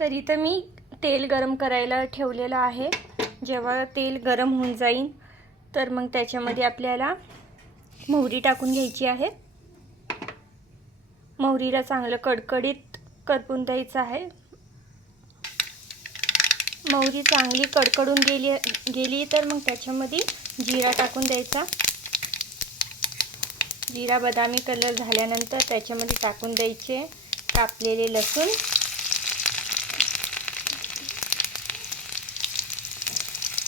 तर इथं मी तेल गरम करायला ठेवलेलं आहे। जेव्हा तेल गरम होऊन जाईल तर मग त्याच्यामध्ये आपल्याला मोहरी टाकून घ्यायची आहे। मोहरीला चांगलं कडकडीत करपून द्यायचं आहे। मोहरी चांगली कडकडून गेली तर मग त्याच्यामध्ये जिरा टाकून द्यायचा। जिरा बदामी कलर झाल्यानंतर त्याच्यामध्ये टाकून द्यायचे कापलेले लसूण।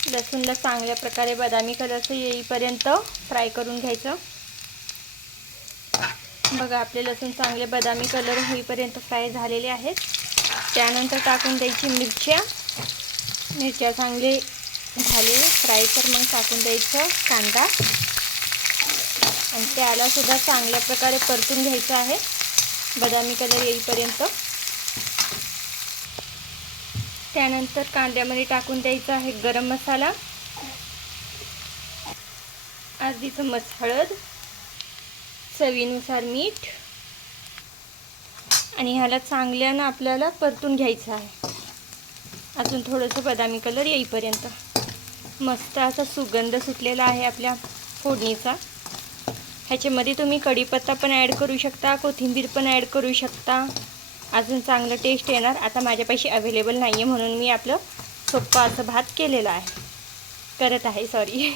लसूणला चांगल्या प्रकारे बदामी कलरचं येईपर्यंत फ्राय करून घ्यायचं। बघा आपले लसूण चांगले बदामी कलर होईपर्यंत फ्राय झालेले आहेत। त्यानंतर टाकून द्यायची मिरच्या चांगले झाले फ्राय तर मग टाकून द्यायचं कांदा आणि त्याला सुद्धा चांगल्या प्रकारे परतून घ्यायचं आहे बदामी कलर येईपर्यंत। त्यानंतर कांद्यामध्ये टाकून द्यायचा आहे गरम मसाला, अर्धी चमच हळद, चवीनुसार मीठ आणि ह्याला चांगल्यानं आपल्याला परतून घ्यायचं आहे अजून थोडंसं बदामी कलर येईपर्यंत। मस्त असा सुगंध सुटलेला आहे आपल्या फोडणीचा। ह्याच्यामध्ये तुम्ही कढीपत्ता पण ॲड करू शकता, कोथिंबीर पण ॲड करू शकता, अजून चांगलं टेस्ट येणार। आता माझ्यापाशी अवेलेबल नाही आहे म्हणून मी आपलं सोप्पा असं भात केलेला आहे करत आहे सॉरी।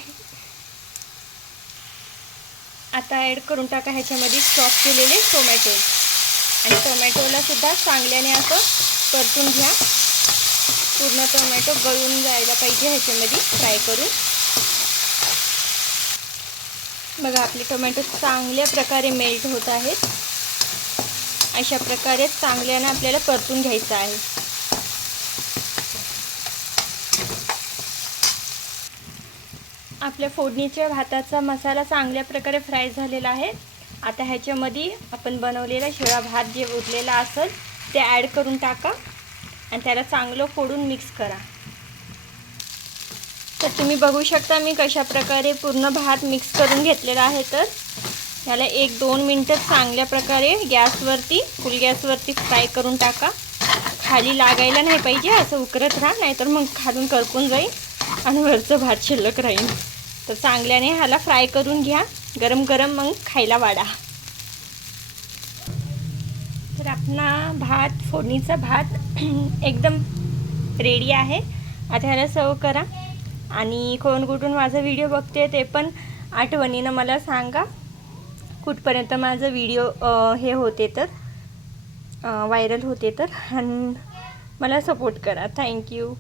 आता ॲड करून टाका ह्याच्यामध्ये चॉप केलेले टोमॅटो आणि टोमॅटोला सुद्धा चांगल्याने असं परतून घ्या। पूर्ण टोमॅटो गळून जायला पाहिजे ह्याच्यामध्ये फ्राय करून। बघा आपले टोमॅटो चांगल्या प्रकारे मेल्ट होत आहेत। अशा प्रकारे चांगल्याने आपल्याला परतून घ्यायचं आहे। आपल्या फोडणीच्या भाताचा मसाला चांगल्या प्रकारे फ्राय झालेला आहे। आता ह्याच्यामध्ये आपण बनवलेला शिळा भात जे उरलेला असेल ते ॲड करून टाका आणि त्याला चांगलं फोडून मिक्स करा। तर तुम्ही बघू शकता मी कशा प्रकारे पूर्ण भात मिक्स करून घेतलेला आहे। तर याला 1-2 मिनटं चांगल्या प्रकारे गॅसवरती फुल गॅसवरती फ्राय करून टाका। खाली लागायला नाही पाहिजे, असं उकरत राहा नाहीतर मग खालून करपून जाईल आणि वरचं भात शिल्लक राहील। तर चांगल्याने ह्याला फ्राय करून घ्या गरम गरम, मग खायला वाढा। तर आपला भात फोडणीचा भात एकदम रेडी आहे। आता ह्याला सर्व करा आणि कोण कुठून माझा व्हिडिओ बघते ते पण आठवणीनं मला सांगा कुठपर्यंत माझा व्हिडिओ हे होते तर व्हायरल होते तर, आणि मला सपोर्ट करा। थँक्यू।